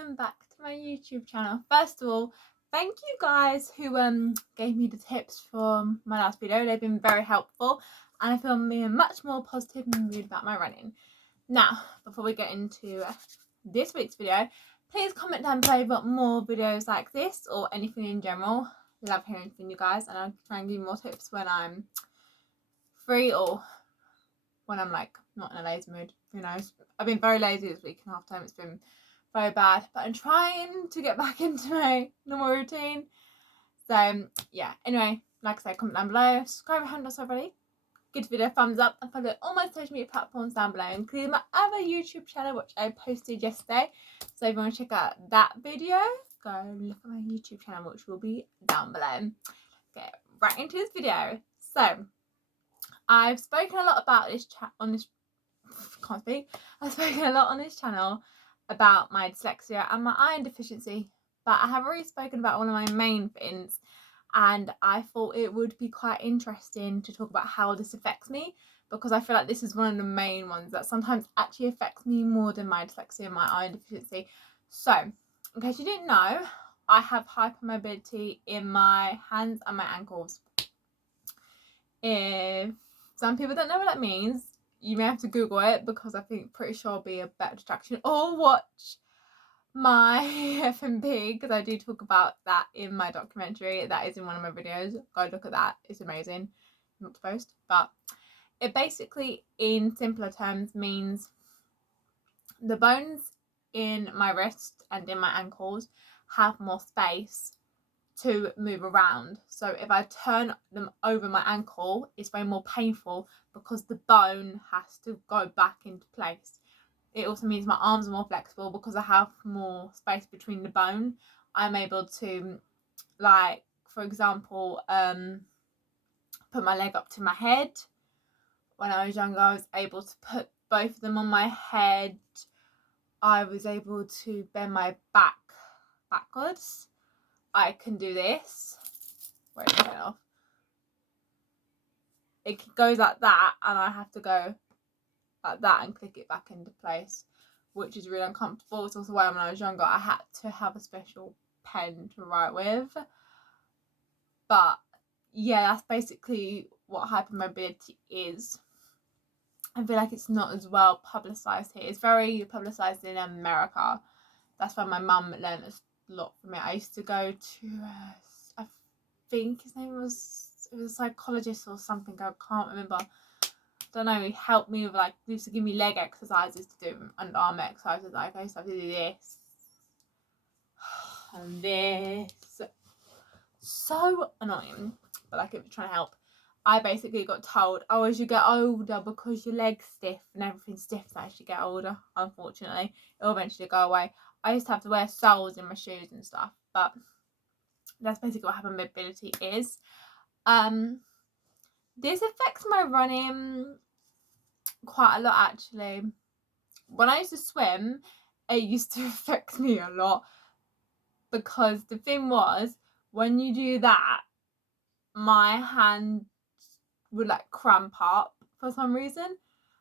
welcome back to my YouTube channel. First of all, thank you guys who gave me the tips from my last video. They've been very helpful and I feel much more positive mood about my running. Now, before we get into this week's video, please comment down below if you want more videos like this or anything in general. Love hearing from you guys, and I'll try and give you more tips when I'm free or when I'm like not in a lazy mood. Who knows? I've been very lazy this week and half time. It's been very bad, but I'm trying to get back into my normal routine. So yeah, anyway, like I said, comment down below, subscribe if you haven't done so already, give the video a thumbs up, and follow all my social media platforms down below, including my other YouTube channel which I posted yesterday. So if you want to check out that video, go look at my YouTube channel which will be down below. Get right into this video. So I've spoken a lot about this I've spoken a lot on this channel about my dyslexia and my iron deficiency, but I have already spoken about one of my main things, and I thought it would be quite interesting to talk about how this affects me, because I feel like this is one of the main ones that sometimes actually affects me more than my dyslexia and my iron deficiency. So, in case you didn't know, I have hypermobility in my hands and my ankles. If some people don't know what that means, you may have to Google it, because I think pretty sure it'll be a better distraction, or watch my FMP, because I do talk about that in my documentary. That is in one of my videos. Go look at that. It's amazing. I'm not supposed, but it basically, in simpler terms, means the bones in my wrist and in my ankles have more space to move around. So if I turn them over my ankle, it's way more painful because the bone has to go back into place. It also means my arms are more flexible because I have more space between the bone. I'm able to, like, for example, put my leg up to my head. When I was younger, I was able to put both of them on my head. I was able to bend my back backwards. I can do this. Wait, turn it off. It goes like that, and I have to go like that and click it back into place, which is really uncomfortable. It's also why when I was younger I had to have a special pen to write with. But yeah, that's basically what hypermobility is. I feel like it's not as well publicised here. It's very publicised in America. That's why my mum learned a lot from it. I used to go to I think his name was, it was a psychologist or something, I can't remember. Don't know, he helped me with, like, he used to give me leg exercises to do and arm exercises. Like, I used to have to do this and this. So annoying, but like, it was trying to help. I basically got told, oh, as you get older, because your leg's stiff and everything's stiff as you get older, unfortunately, it'll eventually go away. I used to have to wear soles in my shoes and stuff, but that's basically what hypermobility is. This affects my running quite a lot, actually. When I used to swim, it used to affect me a lot, because the thing was, when you do that, my hand would like cramp up for some reason,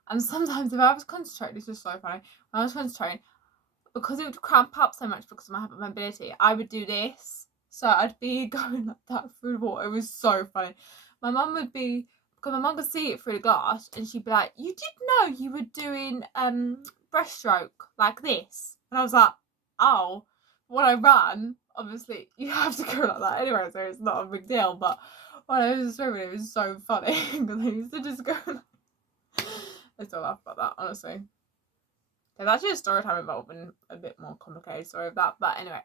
and sometimes if I was concentrating, this is so funny, when I was concentrating, because it would cramp up so much because of my hypermobility, I would do this. So I'd be going like that through the water. It was so funny. My mum would be, because my mum could see it through the glass, and she'd be like, you did know you were doing breaststroke like this? And I was like, oh. When I ran, obviously you have to go like that anyway, so it's not a big deal, but when I was swimming, it was so funny because I used to just go like... I still laugh about that, honestly. There's actually a story time involving a bit more complicated story of that, but anyway,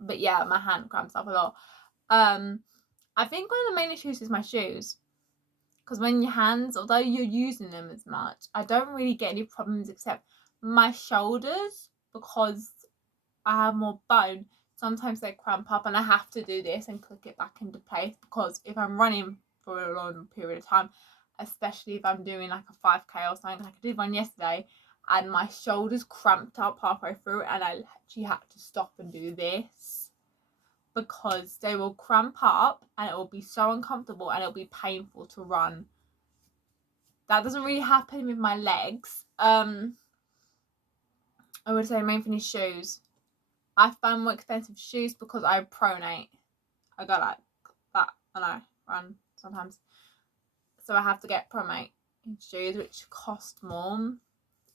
but yeah, my hand cramps up a lot. I think one of the main issues is my shoes, because when your hands, although you're using them as much, I don't really get any problems except my shoulders, because I have more bone. Sometimes they cramp up and I have to do this and click it back into place, because if I'm running for a long period of time, especially if I'm doing like a 5k or something, like I did one yesterday, and my shoulders cramped up halfway through, and I actually had to stop and do this, because they will cramp up and it will be so uncomfortable and it'll be painful to run. That doesn't really happen with my legs. I would say main thing is shoes. I find more expensive shoes because I pronate. I go like that and I run sometimes. So I have to get pronate shoes which cost more, and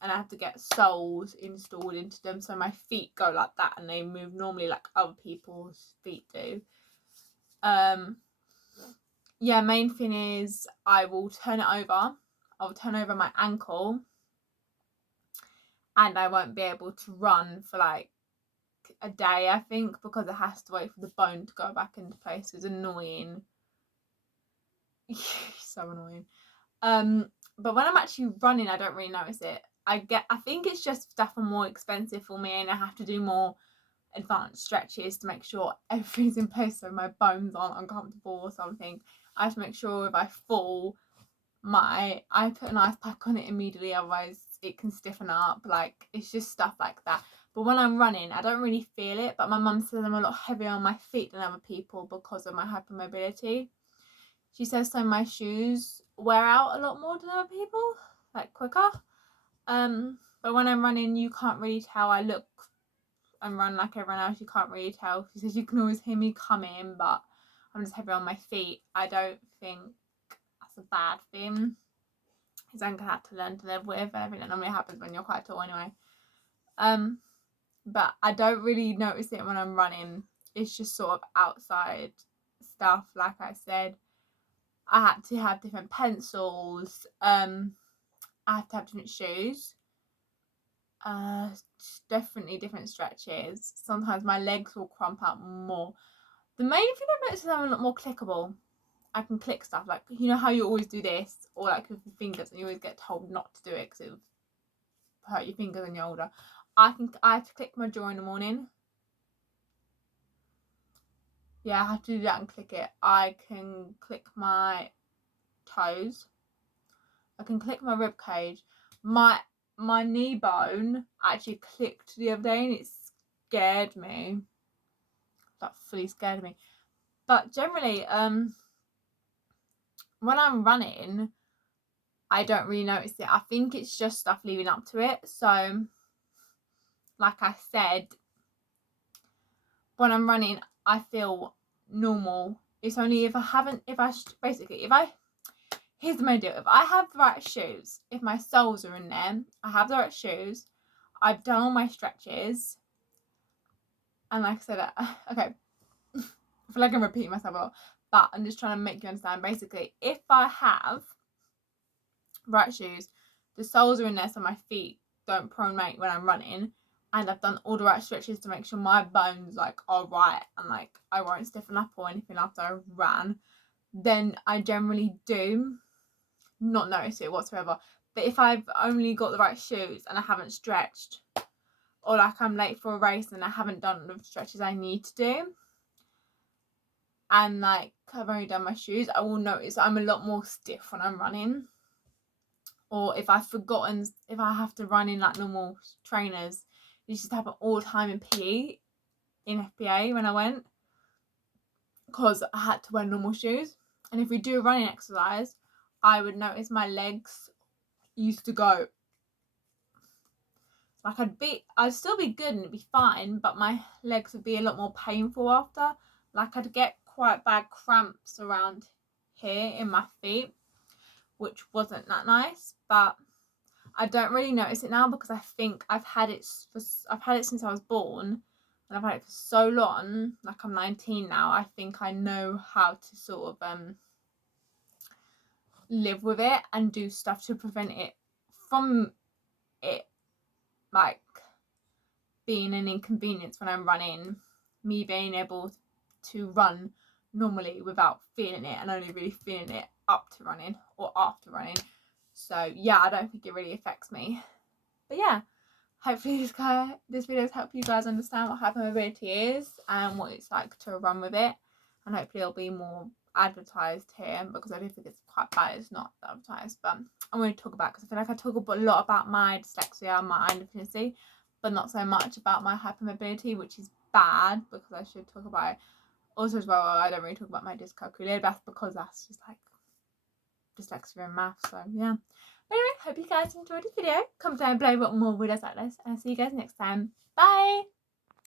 I have to get soles installed into them so my feet go like that and they move normally like other people's feet do. Yeah, main thing is I will turn it over. I'll turn over my ankle and I won't be able to run for like a day, I think, because it has to wait for the bone to go back into place. It's annoying. So annoying. But when I'm actually running, I don't really notice it. I think it's just stuff are more expensive for me and I have to do more advanced stretches to make sure everything's in place so my bones aren't uncomfortable or something. I have to make sure if I fall, I put an ice pack on it immediately, otherwise it can stiffen up. Like, it's just stuff like that. But when I'm running, I don't really feel it, but my mum says I'm a lot heavier on my feet than other people because of my hypermobility. She says so my shoes wear out a lot more than other people, like quicker. But when I'm running, you can't really tell. I look and run like everyone else. You can't really tell. She says you can always hear me coming, but I'm just heavy on my feet. I don't think that's a bad thing. Because I'm gonna have to learn to live with, and I think that normally happens when you're quite tall anyway. But I don't really notice it when I'm running. It's just sort of outside stuff, like I said. I had to have different pencils. I have to have different shoes. Definitely different stretches. Sometimes my legs will crump up more. The main thing I've noticed is I'm a lot more clickable. I can click stuff, like, you know how you always do this, or like with your fingers, and you always get told not to do it because it will hurt your fingers when you're older. I have to click my jaw in the morning. Yeah, I have to do that and click it. I can click my toes. I can click my rib cage. My knee bone actually clicked the other day and it scared me. That fully scared me. But generally, when I'm running, I don't really notice it. I think it's just stuff leading up to it. So, like I said, when I'm running, I feel normal. It's only if here's the main deal. If I have the right shoes, if my soles are in there, I have the right shoes, I've done all my stretches, and like I said, okay, I feel like I'm repeating myself a lot, but I'm just trying to make you understand. Basically, if I have right shoes, the soles are in there so my feet don't pronate when I'm running, and I've done all the right stretches to make sure my bones like are right and like I won't stiffen up or anything after I ran, then I generally do not notice it whatsoever. But if I've only got the right shoes and I haven't stretched, or like I'm late for a race and I haven't done the stretches I need to do, and like I've only done my shoes, I will notice I'm a lot more stiff when I'm running. Or if I've forgotten, if I have to run in like normal trainers, it used to happen all the time in PE, in FPA when I went, because I had to wear normal shoes. And if we do a running exercise, I would notice my legs used to go. Like I'd still be good and it'd be fine, but my legs would be a lot more painful after. Like I'd get quite bad cramps around here in my feet, which wasn't that nice. But I don't really notice it now because I think I've had it since I was born, and I've had it for so long. Like I'm 19 now. I think I know how to sort of live with it and do stuff to prevent it from it like being an inconvenience when I'm running. Me being able to run normally without feeling it, and only really feeling it up to running or after running. So yeah, I don't think it really affects me. But yeah, hopefully this video has helped you guys understand what hypermobility is and what it's like to run with it, and hopefully it'll be more advertised here, because I do think it's quite bad it's not advertised. But I'm going to talk about, because I feel like I talk a lot about my dyslexia and my iron deficiency, but not so much about my hypermobility, which is bad, because I should talk about it. Also as well, I don't really talk about my dyscalculia, that's because that's just like dyslexia and math. So yeah, Anyway, hope you guys enjoyed this video. Comment down below what more videos like this, and I'll see you guys next time. Bye!